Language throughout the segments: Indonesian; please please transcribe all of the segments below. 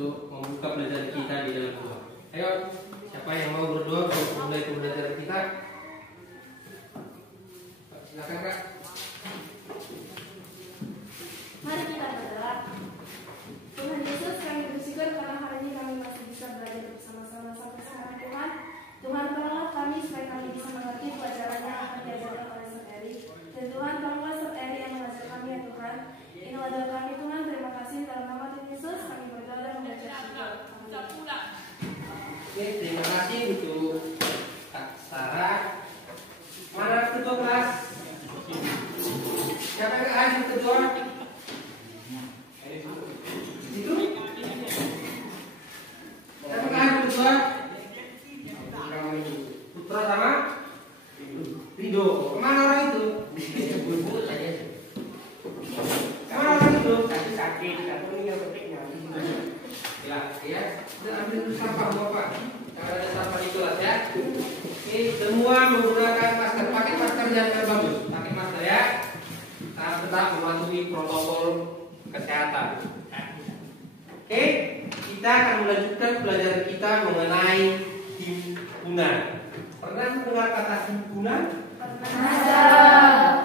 untuk membuka pelajaran kita di dalam doa. Ayo, siapa yang mau berdoa untuk mulai pembelajaran kita? Silakan Kak. Mari kita berdoa. Tuhan Yesus, kami bersyukur karena hari ini kami masih bisa belajar bersama-sama sampai sekarang Tuhan. Tuhan tolonglah kami supaya kami bisa mengerti pelajaran yang akan diajarkan oleh Saudari. Dan Tuhan tolonglah Saudari yang mengajar kami ya Tuhan. Inilah doa kami Tuhan. Terima kasih dalam nama Tuhan Yesus kami berdoa dan mengajar syukur. Oke, terima kasih untuk Kak Sarah. Mana ketua kelas? Siapa yang hadir ketua? Itu? Siapa yang hadir ketua? Putra sama? Rido. Kemana orang itu? Kemana orang itu? Sakit. Satu ini yang pentingnya. Ya. Sudah ambil dulu sampah Bapak. Kalau ada sampah di kelas ya. Oke, semua menggunakan masker. Pakai masker yang bagus. Pakai masker ya. Tetap mematuhi protokol kesehatan. Oke, kita akan melanjutkan pelajaran kita mengenai himpunan. Pernah mendengar kata himpunan?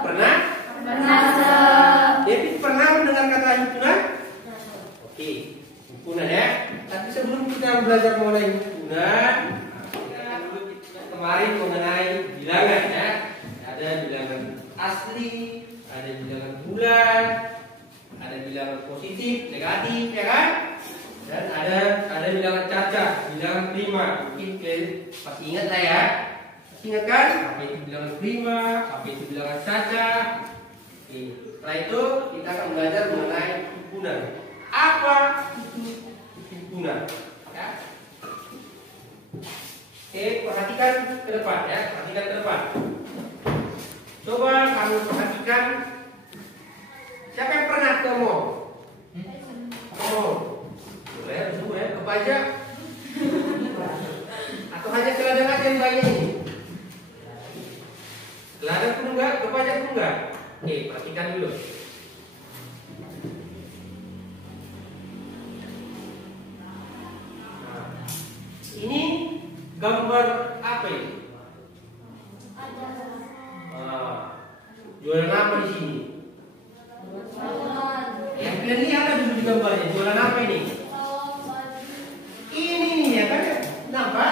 Pernah? David pernah mendengar kata himpunan? Oke, himpunan ya. Tapi sebelum kita belajar mengenai himpunan, kita akan dulu kemarin mengenai bilangan ya. Ada bilangan asli, ada bilangan bulan, ada bilangan positif, negatif ya kan? Dan ada bilangan cacat, bilangan prima. Mungkin masih ingat lah ya. Masih ingat kan? Apa itu bilangan prima, apa itu bilangan cacat. Oke. Setelah itu kita akan belajar mengenai himpunan. Apa itu himpunan? Ya. Oke, perhatikan ke depan ya. Perhatikan ke depan. Coba kamu perhatikan. Siapa yang pernah ke mall? Boleh, ke pajak. Atau hanya ke ladang aja yang banyak ini? Ke ladang pun enggak, ke pajak pun enggak. Oke, perhatikan dulu. Nah, ini gambar apa ini? Jualan apa di sini? Yang kalian lihat ada dulu di gambarnya. Jualan apa ini? Ini nih ya kan? Nampak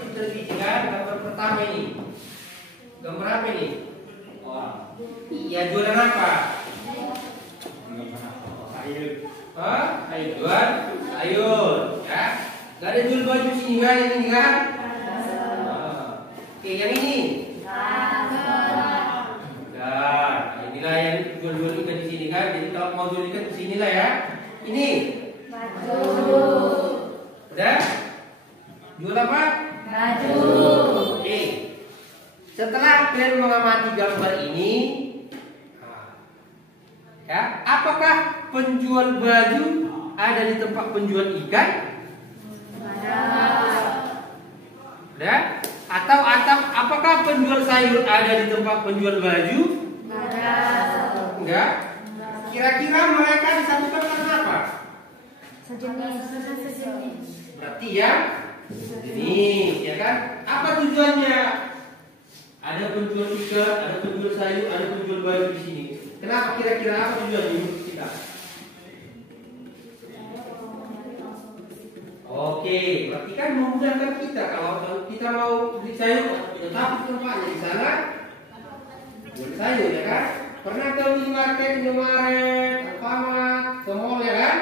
di televisi kan? Gambar pertama ini. Gambar apa ini? Iya, jualan apa? Jual sayur ya. Gak ada jual baju sini kan? Ini kan? Oke, yang ini? Inilah yang jual ikan di sini kan. Jadi kalau mau jual ikan di sini lah ya. Ini baju. Udah? Jual apa? Baju. Oke. Setelah kalian mengamati gambar ini, ya, apakah penjual baju ada di tempat penjual ikan? Udah? Atau apakah penjual sayur ada di tempat penjual baju? Enggak. Kira-kira mereka disatukan karena apa? Berarti ya ini, ya kan? Apa tujuannya? Ada penjual ikan, ada penjual sayur, ada penjual baju di sini. Kenapa kira-kira apa tujuannya menurut kita? Oke, berarti kan memudahkan kita kalau kita mau beli sayur, kita tahu tempatnya di sana. Jual sayur ya kan? Pernah ke minimarket, Indomaret, Alfamart, ke mall ya kan?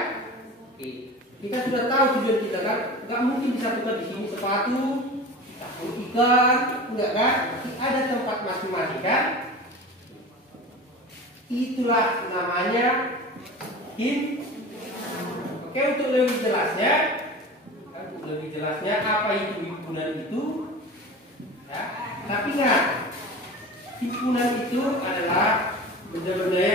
Oke. Kita sudah tahu tujuan kita kan? Gak mungkin disatukan di sini sepatu, tahu ikan, enggak kan? Ada tempat masing-masing kan? Itulah namanya Oke, untuk lebih jelasnya, apa itu himpunan itu? Ya. Tapi ingat, himpunan itu adalah benda-benda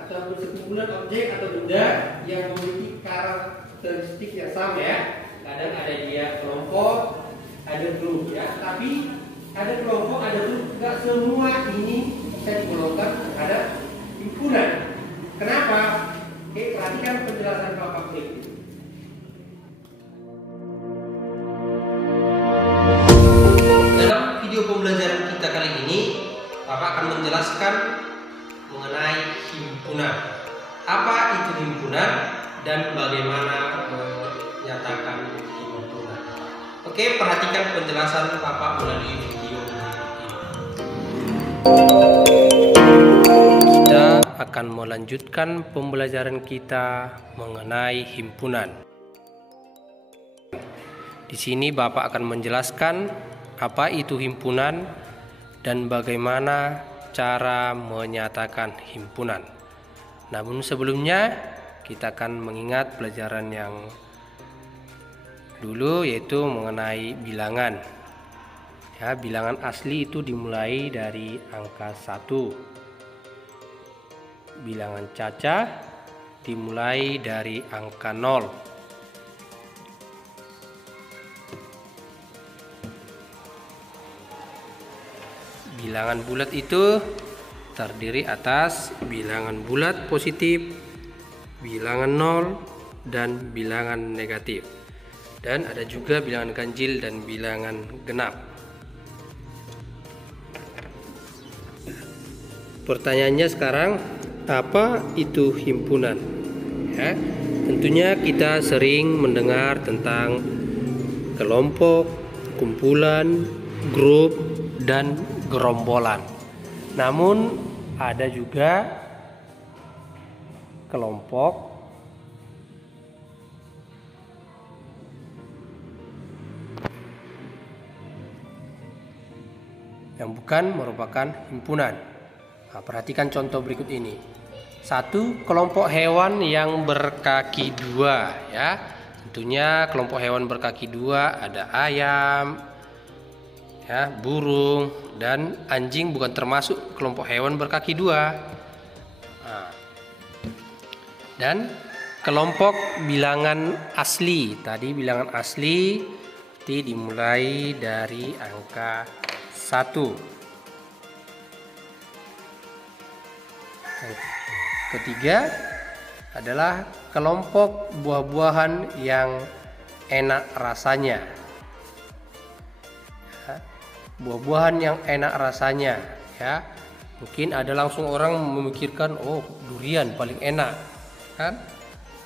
atau sekumpulan objek atau benda yang memiliki karakteristik yang sama ya. Kadang ada dia kelompok, ada grup ya. Tapi ada kelompok, ada grup. Tidak semua ini bisa digolongkan terhadap himpunan. Kenapa? Oke, perhatikan penjelasan Bapak ini. menjelaskan mengenai himpunan. Apa itu himpunan dan bagaimana menyatakan himpunan? Oke, perhatikan penjelasan Bapak melalui video ini. Kita akan melanjutkan pembelajaran kita mengenai himpunan. Di sini Bapak akan menjelaskan apa itu himpunan dan bagaimana cara menyatakan himpunan. Namun sebelumnya kita akan mengingat pelajaran yang dulu, yaitu mengenai bilangan. Ya, bilangan asli itu dimulai dari angka 1. Bilangan cacah dimulai dari angka 0. Bilangan bulat itu terdiri atas bilangan bulat positif, bilangan 0, dan bilangan negatif. Dan ada juga bilangan ganjil dan bilangan genap. Pertanyaannya sekarang, apa itu himpunan? Ya, tentunya kita sering mendengar tentang kelompok, kumpulan, grup, dan gerombolan. Namun ada juga kelompok, yang bukan merupakan himpunan. Nah, perhatikan contoh berikut ini. 1. Kelompok hewan yang berkaki 2, ya. Tentunya kelompok hewan berkaki 2 ada ayam, ya, burung, dan anjing bukan termasuk kelompok hewan berkaki 2. Nah, dan kelompok bilangan asli, tadi bilangan asli dimulai dari angka 1. Ketiga adalah kelompok buah-buahan yang enak rasanya. Buah-buahan yang enak rasanya, ya. Mungkin ada langsung orang memikirkan, oh, durian paling enak, kan?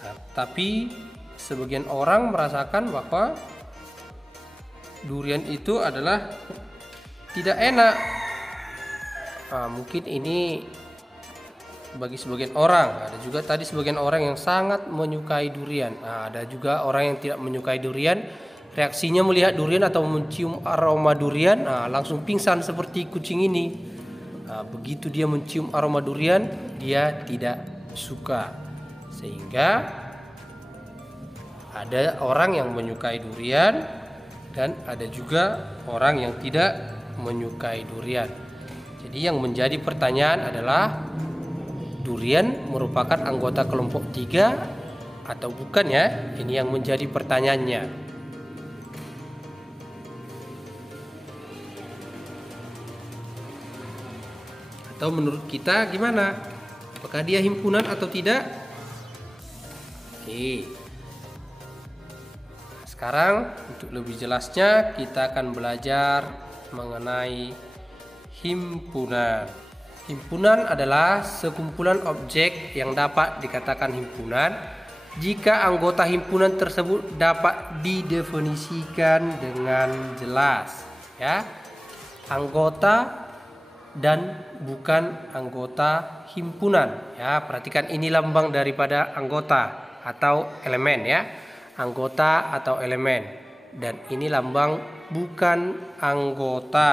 Nah, tapi sebagian orang merasakan bahwa durian itu adalah tidak enak. Nah, mungkin ini bagi sebagian orang. Ada juga tadi sebagian orang yang sangat menyukai durian. Nah, ada juga orang yang tidak menyukai durian. Reaksinya melihat durian atau mencium aroma durian, langsung pingsan seperti kucing ini. Begitu dia mencium aroma durian, dia tidak suka. Sehingga ada orang yang menyukai durian dan ada juga orang yang tidak menyukai durian. Jadi yang menjadi pertanyaan adalah, durian merupakan anggota kelompok 3 atau bukan, ya? Ini yang menjadi pertanyaannya. Atau menurut kita gimana? Apakah dia himpunan atau tidak? Oke. Sekarang untuk lebih jelasnya kita akan belajar mengenai himpunan. Himpunan adalah sekumpulan objek yang dapat dikatakan himpunan jika anggota himpunan tersebut dapat didefinisikan dengan jelas, ya. Anggota dan bukan anggota himpunan, ya. Perhatikan, ini lambang daripada anggota atau elemen, ya. Anggota atau elemen, dan ini lambang bukan anggota,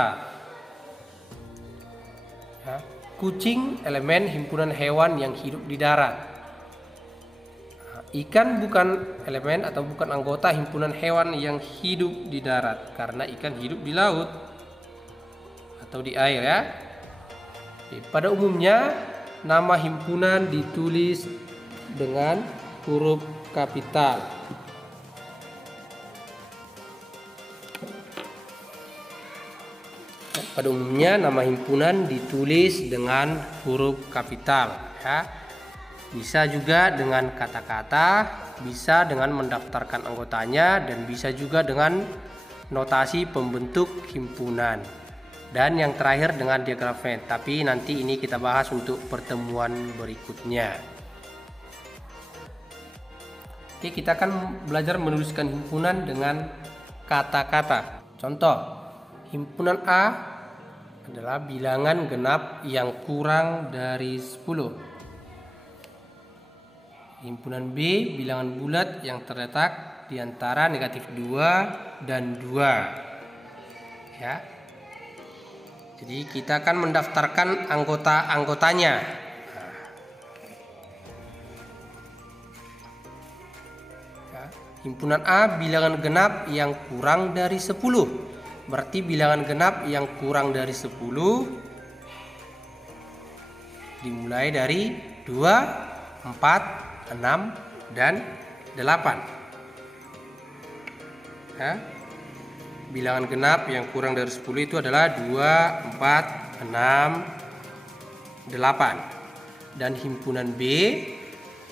ya. Kucing elemen himpunan hewan yang hidup di darat. Ikan bukan elemen atau bukan anggota himpunan hewan yang hidup di darat, karena ikan hidup di laut atau di air, ya. Pada umumnya nama himpunan ditulis dengan huruf kapital. Pada umumnya nama himpunan ditulis dengan huruf kapital, ya. Bisa juga dengan kata-kata, bisa dengan mendaftarkan anggotanya, dan bisa juga dengan notasi pembentuk himpunan. Dan yang terakhir dengan diagram Venn, tapi nanti ini kita bahas untuk pertemuan berikutnya. Oke, kita akan belajar menuliskan himpunan dengan kata-kata. Contoh, himpunan A adalah bilangan genap yang kurang dari 10. Himpunan B, bilangan bulat yang terletak di antara negatif 2 dan 2. Ya. Jadi kita akan mendaftarkan anggota-anggotanya. Ya. Himpunan A, bilangan genap yang kurang dari 10. Berarti bilangan genap yang kurang dari 10 dimulai dari 2, 4, 6, dan 8. Ya. Bilangan genap yang kurang dari 10 itu adalah 2, 4, 6, 8. Dan himpunan B,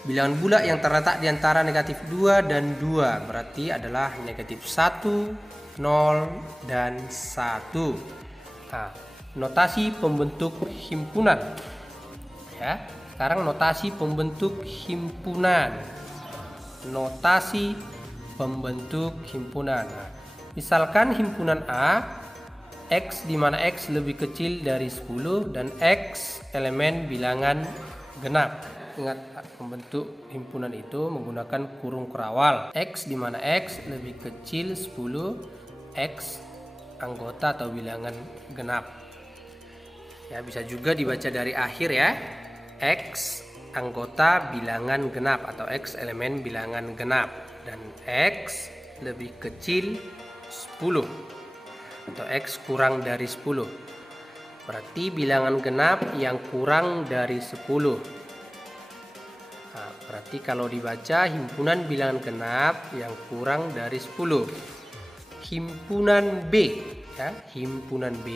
bilangan bulat yang terletak di antara negatif 2 dan 2, berarti adalah negatif 1, 0, dan 1. Nah, notasi pembentuk himpunan. Ya, sekarang notasi pembentuk himpunan. Notasi pembentuk himpunan. Nah, misalkan himpunan A, X di mana X lebih kecil dari 10 dan X elemen bilangan genap. Ingat, membentuk himpunan itu menggunakan kurung kerawal. X di mana X lebih kecil 10, X anggota atau bilangan genap. Ya, bisa juga dibaca dari akhir ya. X anggota bilangan genap atau X elemen bilangan genap, dan X lebih kecil 10 atau X kurang dari 10. Berarti bilangan genap yang kurang dari 10. Nah, berarti kalau dibaca himpunan bilangan genap yang kurang dari 10. Himpunan B, ya, himpunan B,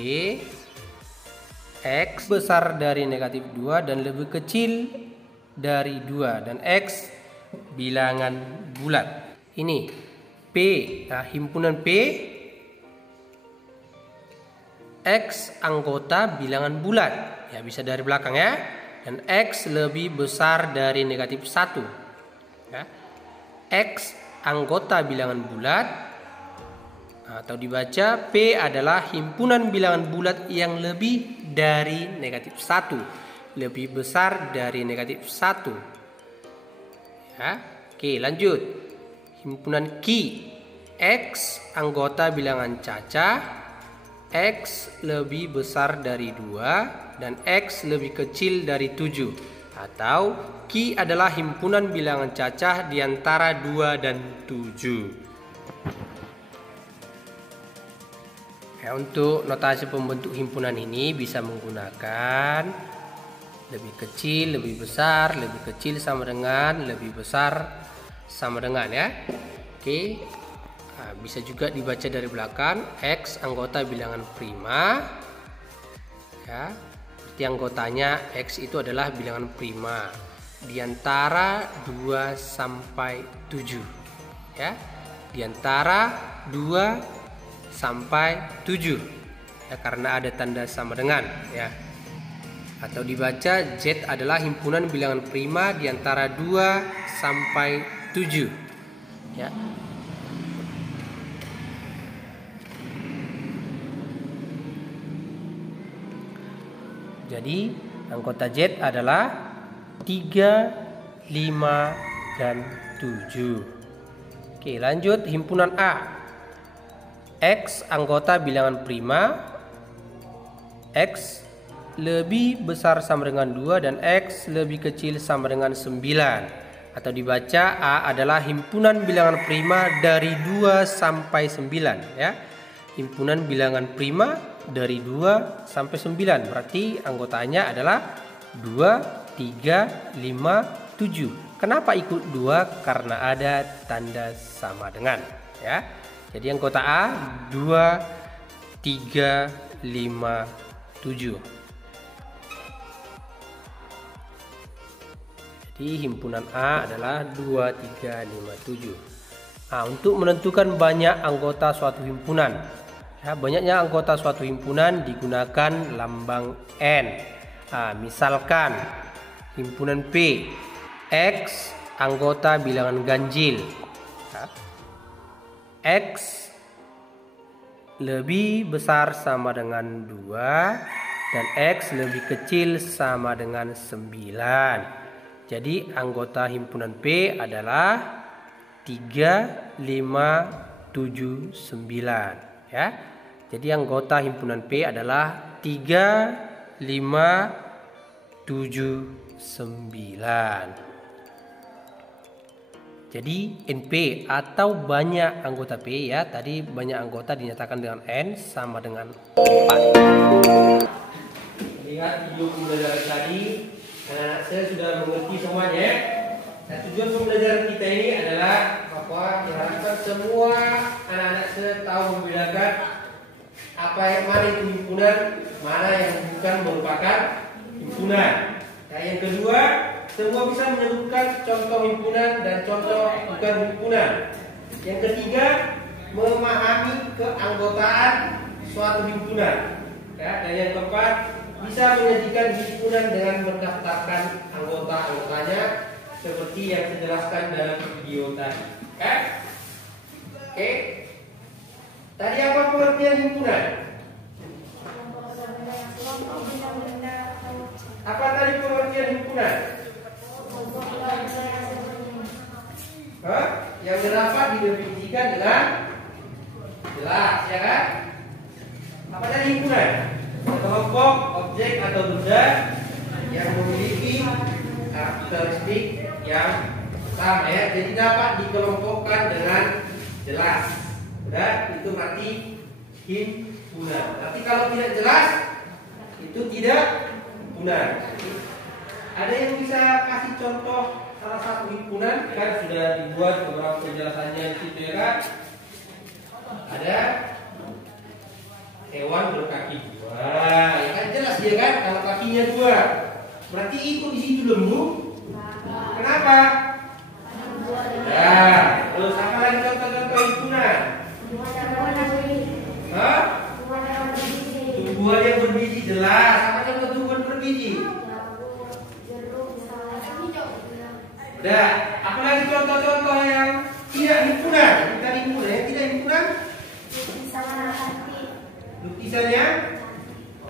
X besar dari negatif 2 dan lebih kecil dari 2, dan X bilangan bulat. Ini P, nah, himpunan P, X anggota bilangan bulat, ya bisa dari belakang ya, dan X lebih besar dari negatif 1. Ya. X anggota bilangan bulat, atau dibaca P adalah himpunan bilangan bulat yang lebih dari negatif 1, lebih besar dari negatif 1. Ya. Oke, lanjut. Himpunan Q, X anggota bilangan cacah, X lebih besar dari 2 dan X lebih kecil dari 7. Atau Q adalah himpunan bilangan cacah di antara 2 dan 7. Ya, untuk notasi pembentuk himpunan ini bisa menggunakan lebih kecil, lebih besar, lebih kecil sama dengan, lebih besar sama dengan ya. Oke. Nah, bisa juga dibaca dari belakang, X anggota bilangan prima. Ya. Berarti anggotanya X itu adalah bilangan prima di antara 2 sampai 7. Ya. Di antara 2 sampai 7. Ya, karena ada tanda sama dengan ya. Atau dibaca Z adalah himpunan bilangan prima di antara 2 sampai 7. Ya. Jadi anggota Z adalah 3, 5, dan 7. Oke, lanjut himpunan A. X anggota bilangan prima, X lebih besar sama dengan 2 dan X lebih kecil sama dengan 9. Atau dibaca A adalah himpunan bilangan prima dari 2 sampai 9 ya. Himpunan bilangan prima dari 2 sampai 9. Berarti anggotanya adalah 2, 3, 5, 7. Kenapa ikut 2? Karena ada tanda sama dengan ya. Jadi anggota A 2, 3, 5, 7. Jadi himpunan A adalah 2, 3, 5, 7. Nah, untuk menentukan banyak anggota suatu himpunan, Ya, banyaknya anggota suatu himpunan digunakan lambang N. Nah, misalkan himpunan P, X anggota bilangan ganjil. Ya. X lebih besar sama dengan 2 dan X lebih kecil sama dengan 9. Jadi anggota himpunan P adalah 3, 5, 7, 9 ya. Jadi anggota himpunan P adalah 3, 5, 7, 9. Jadi NP atau banyak anggota P ya. Tadi banyak anggota dinyatakan dengan N sama dengan 4. Lihat video pembelajaran tadi, anak-anak saya sudah mengerti semuanya. Nah, tujuan pembelajaran kita ini adalah bahwa diharapkan semua anak-anak saya tahu membedakan apa yang mana itu himpunan, mana yang bukan merupakan himpunan. Nah, yang kedua, semua bisa menyebutkan contoh himpunan dan contoh bukan himpunan. Yang ketiga, memahami keanggotaan suatu himpunan. Ya, dan yang keempat, bisa menyajikan himpunan dengan mendaftarkan anggota-anggotanya seperti yang saya jelaskan dalam video tadi. Oke. Tadi apa pengertian himpunan? Apa tadi pengertian himpunan? Yang dapat didefinisikan dengan jelas, ya kan? Apa tadi himpunan? Kelompok, objek atau benda yang memiliki karakteristik yang sama ya. Jadi dapat dikelompokkan dengan jelas. Udah, itu berarti himpunan. Tapi kalau tidak jelas, itu tidak himpunan. Ada yang bisa kasih contoh salah satu himpunan? Kan sudah dibuat beberapa penjelasannya di situ ya kan? Ada hewan berkaki 2, ya kan jelas dia kan kalau kakinya 2. Berarti itu di situ lembu. Kenapa? Ya, terus apa lagi contoh-contoh himpunan? Tumbuhan yang berbiji jelas. Apa contoh tumbuhan berbiji? Udah, apalagi contoh-contoh yang tidak himpunan? Kita himpunan, yang tidak himpunan? Lukisannya?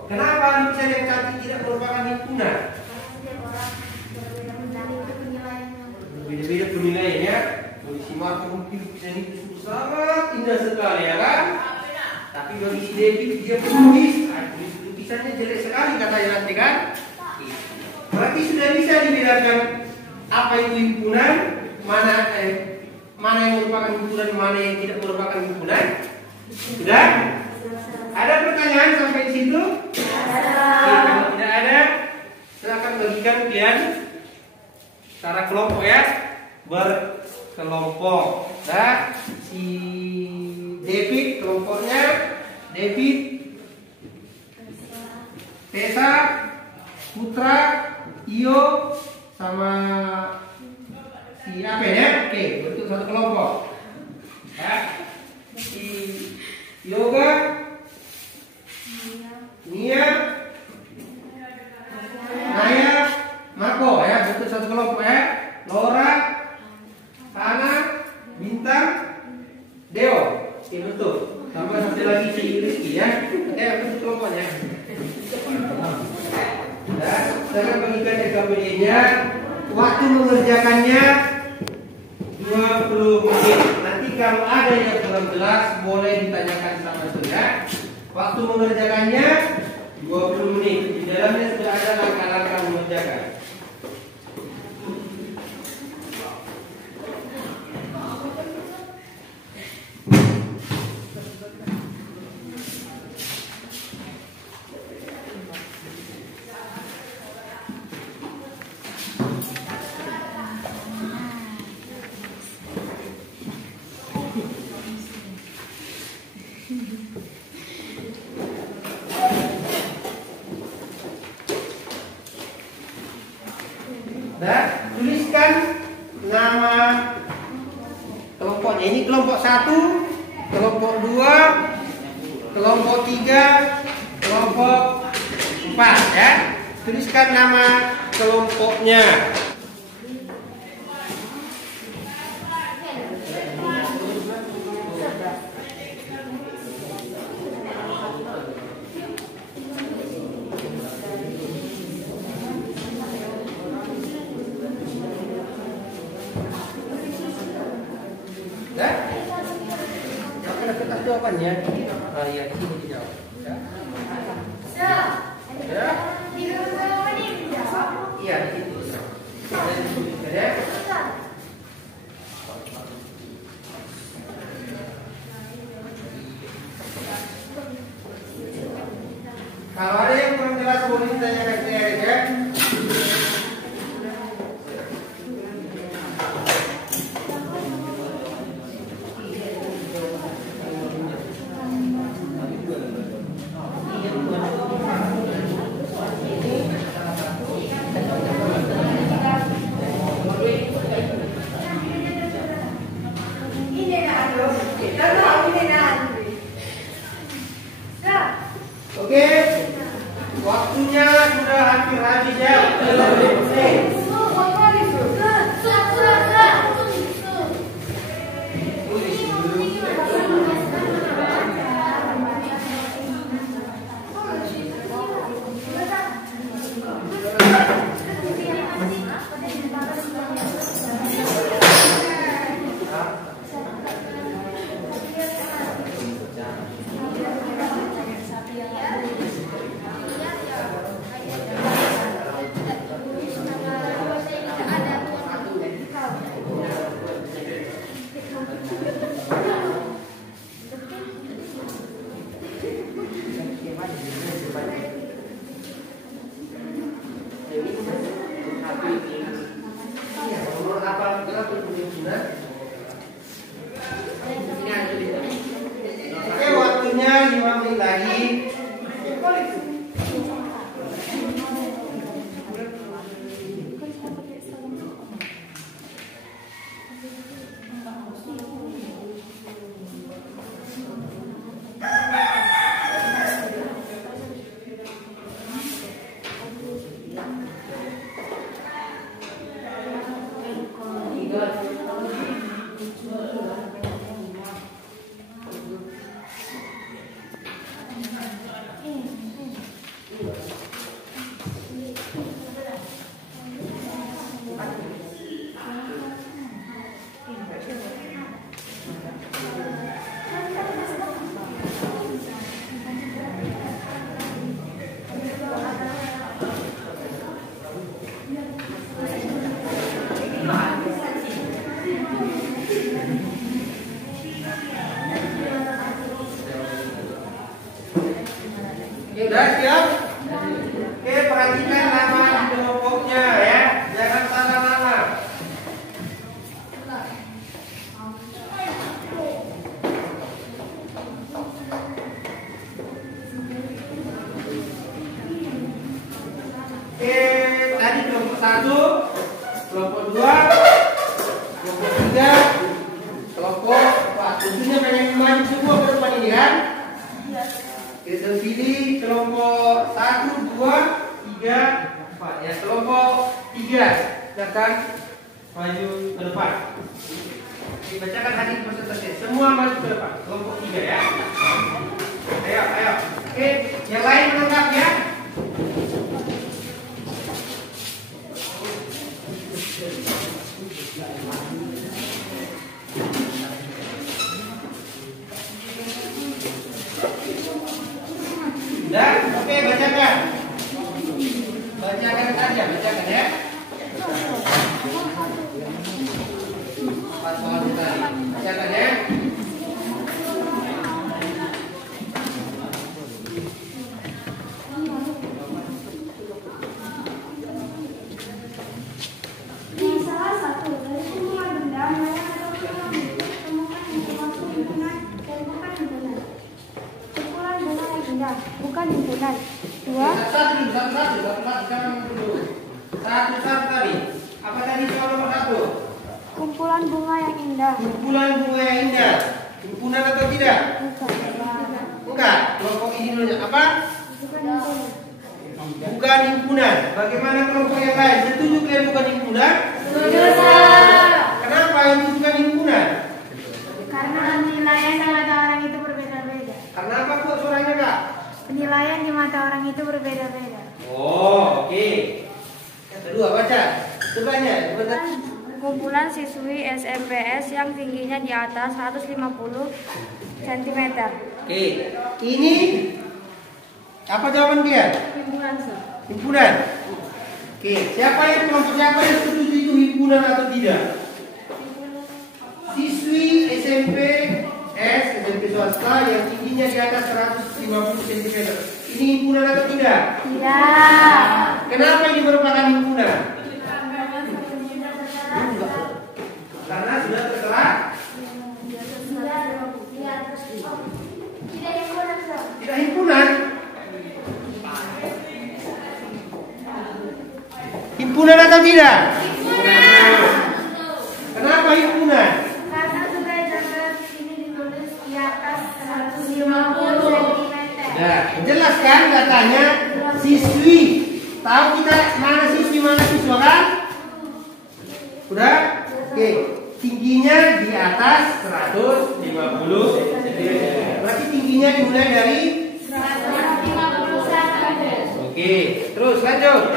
Kenapa lukisan yang cantik tidak merupakan himpunan? Beda-beda penilaiannya. Bagi si Marco mungkin lukisan itu sangat indah sekali ya kan? Tapi bagi si David dia penulis, lukisannya jelek sekali katanya nanti kan? Berarti sudah bisa dibedakan apa itu himpunan, mana yang merupakan himpunan, mana yang tidak merupakan himpunan. Sudah? Ada pertanyaan sampai di situ? Kalau tidak ada, silakan bagikan kalian secara kelompok ya, berkelompok. Nah, si David kelompoknya David, Tessa, Putra, Iyo, sama si apa ya? Oke, bentuk satu kelompok. Ya, si Yoga, Nia, Naya, Marco ya, bentuk satu kelompok ya. Laura, Hana, Bintang, Deo. Oke, betul. Tambah satu lagi si Rizky ya. Bentuk kelompoknya. Nah, saya bagikan SKPD-nya. Waktu mengerjakannya 20 menit. Nanti kalau ada yang belum jelas boleh ditanyakan sama saya. Waktu mengerjakannya 20 menit. Di dalamnya sudah ada langkah-langkah mengerjakan. Nah, tuliskan nama kelompoknya. Ini kelompok 1, kelompok 2, kelompok 3, kelompok 4 ya. Tuliskan nama kelompoknya. Ya? Akan kita jawabannya. Oh iya, di sini dijawab. Ya. Ya. Iya, di situ. Dan disebutkan ya. Kalau ada yang kurang jelas boleh ditanyakan ke Erik ya. Oke, waktunya sudah hampir habis ya. Oke, waktunya 5 menit lagi. Sudah siap? Oke, perhatikan nama kelompoknya ya. Jangan salah nama. Oke, tadi kelompok 1, kelompok 2, kelompok 3, kelompok 4. Tentunya banyak yang maju semua ke depan ini kan? Kita pilih kelompok 1, 2, 3, 4 ya. Kelompok 3 silakan maju ke depan. Dibacakan hadis presentasi. Semua maju ke depan. Kelompok 3 ya. Ayo, ayo. Oke, yang lain menangkap ya. Dan oke, bacakan. Bacakan saja, bacakan ya. Pas soal tadi. Bacakan ya. Salah satu dari semua benda yang ada ditemukan yang termasuk himpunan dan bukan himpunan. Kumpulan bunga yang indah, bukan himpunan. 2. Satu tadi. Apa tadi soal nomor 1? Kumpulan bunga yang indah. Kumpulan bunga yang indah. Himpunan atau tidak? Bukan. Enggak, kelompok ini dulu apa? Bukan himpunan. Bagaimana kelompok yang lain? Setuju kalian bukan himpunan? Setuju. Kenapa itu bukan himpunan? Karena penilaian di mata orang itu berbeda-beda. Karena apa kok suaranya kak? Penilaian di mata orang itu berbeda-beda. Oh, oke. Yang kedua baca. Cobanya. Kumpulan siswi SMPS yang tingginya di atas 150 cm. Oke. Ini apa jawaban dia? Himpunan. Himpunan. Oke. Siapa yang setuju itu himpunan atau tidak? Siswi SMP swasta yang tingginya di atas 150 cm. Ini himpunan atau tidak? Tidak. Kenapa ini merupakan himpunan? Karena sudah tertera. Tidak himpunan. Himpunan atau tidak? Himpunan. Kenapa himpunan? Karena sudah jelas ini ditulis di atas 150 cm. Ya, menjelaskan katanya siswi. Tahu kita mana siswi mana siswa kan? Udah? Oke. Tingginya di atas 150 cm. Berarti tingginya dimulai dari 150 cm. Oke, terus lanjut.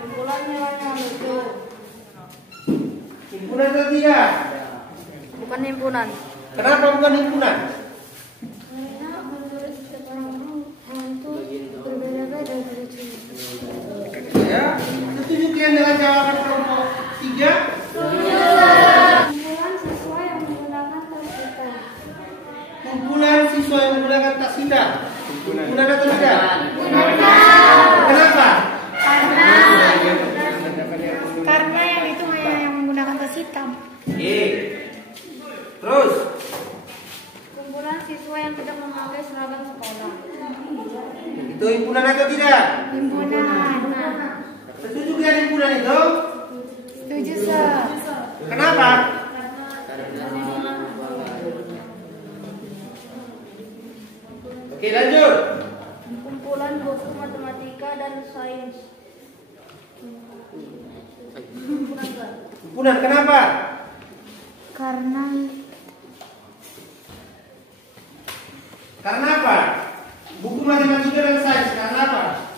Kumpulan nilainya lucu. Himpunan atau tidak? Bukan himpunan. Kenapa bukan himpunan? Karena menurut keterangan itu berbeda-beda dari cerita. Ya, setuju kalian dengan jawaban kelompok 3? Kumpulan siswa yang menggunakan tas hitam. Kumpulan siswa yang menggunakan tas hitam. Himpunan atau tidak? Kenapa? Karena yang itu hanya yang menggunakan tas hitam. Oke. Terus Kumpulan siswa yang tidak memakai seragam sekolah. itu himpunan atau tidak? Himpunan. Setuju kalian himpunan itu? Setuju, Sir. Kenapa? Oke, lanjut. Kumpulan buku matematika dan sains. Himpunan kenapa? Karena apa? Buku matematika dan sains karena apa?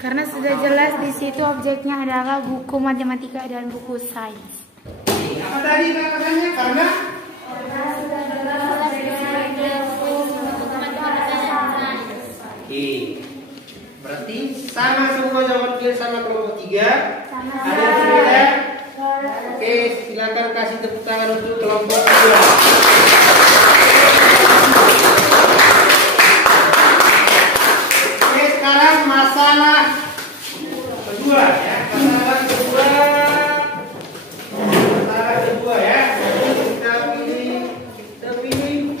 Karena sudah jelas di situ objeknya adalah buku matematika dan buku sains. Apa tadi kata-katanya? Karena sudah jelas di situ buku matematika dan sains. Oke. Berarti sama semua jawaban kalian sama kelompok 3. Sama. Ada yang berbeda? Oke, silakan kasih tepuk tangan untuk kelompok 3. Oke, sekarang masalah kedua ya. Masalah kedua ya. Kita pilih.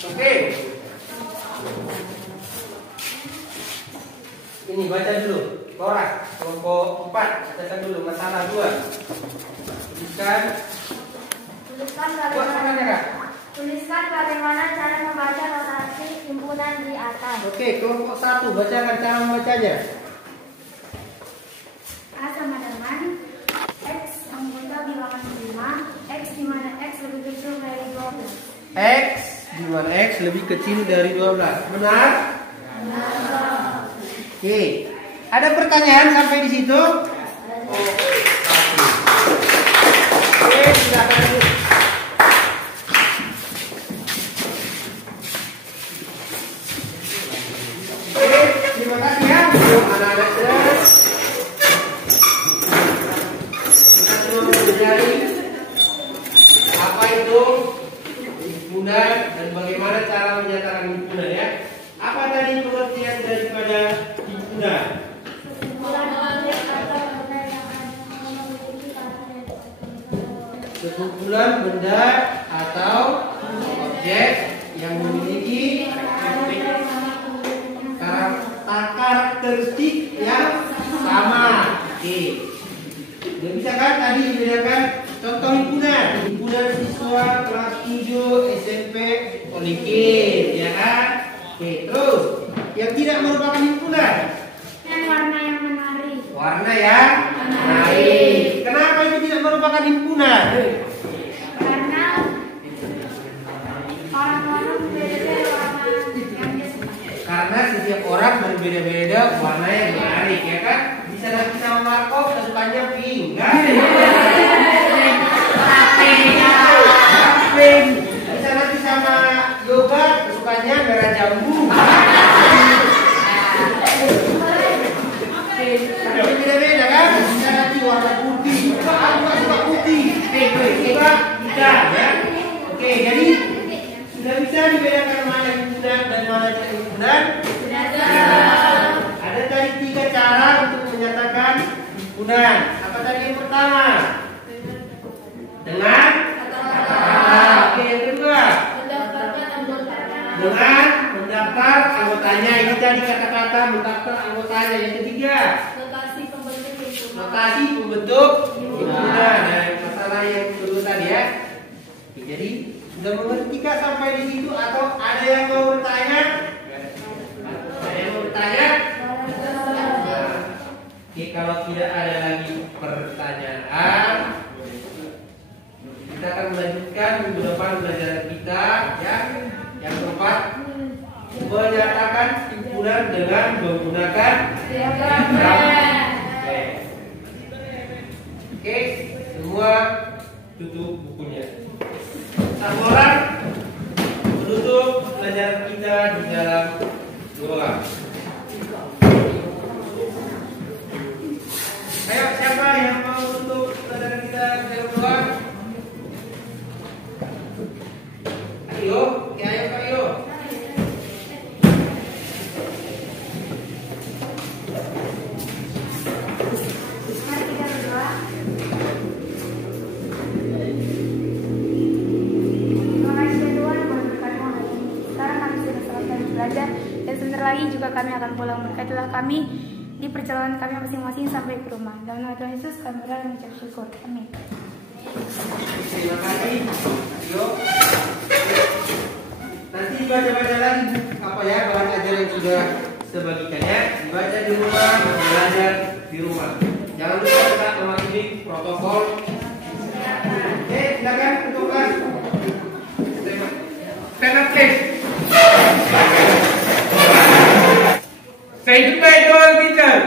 Oke. Ini baca dulu. Lorak kelompok 4. Bacakan dulu masalah 2. Tuliskan bagaimana cara membaca notasi himpunan di atas. Oke, kelompok 1 bacakan cara membacanya. A sama dengan X anggota bilangan 5, X di mana X lebih kecil dari 12. X di mana X lebih kecil dari 12. Benar? Oke. Ada pertanyaan sampai di situ? menyatakan himpunan ya. Apa tadi pengertian daripada himpunan? Sekumpulan benda atau objek yang memiliki karakteristik yang sama. Oke. Udah bisa kan tadi dibedakan contoh himpunan. Himpunan siswa kelas 7 SMP Olikit, ya kan? Oke, terus yang tidak merupakan himpunan. Yang warna yang menarik. Warna yang menarik. Kenapa itu tidak merupakan himpunan? Karena orang-orang berbeda warna yang dia suka. Karena setiap orang berbeda-beda warna yang menarik, ya kan? Bisa nanti sama Marco kesukaannya pink, kan? Pink. Bisa nanti sama Yoga kesukaannya merah jambu. Ada beda-beda kan? Bisa nanti warna putih. Aku suka putih. Suka bisa, ya? Oke, jadi sudah bisa dibedakan mana himpunan dan mana tidak himpunan? Ada tadi 3 cara untuk menyatakan himpunan. Apa tadi yang pertama? Dengan kata-kata. Oke, yang kedua? Dengan mendaftar anggotanya. Ini tadi kata-kata mendaftar anggotanya. Yang ketiga? Notasi pembentuk himpunan. Nah, masalah yang kedua tadi ya. Oke, jadi sudah mengerti kah sampai di situ atau ada yang mau bertanya? Ada yang mau bertanya? Oke, kalau tidak ada lagi pertanyaan, kita akan melanjutkan minggu depan pelajaran kita ya. Yang keempat, menyatakan himpunan dengan menggunakan diagram. Oke, semua tutup bukunya. Satu orang menutup pelajaran kita di dalam doa. Ayo, siapa yang mau tutup pelajaran kita di dalam doa? Ayo, ayo. Dan sebentar lagi juga kami akan pulang. Berkatilah kami di perjalanan kami masing-masing sampai ke rumah. Dalam nama Tuhan Yesus kami berdoa dan mengucap syukur. Amin. Terima kasih. Ayo. Nanti dibaca-baca lagi apa ya bahan ajar yang sudah sebagiannya dibaca di rumah, belajar di rumah. Jangan lupa kita mematuhi protokol. Oke, silakan untuk kelas. Stand up, please. Say goodbye to all teachers.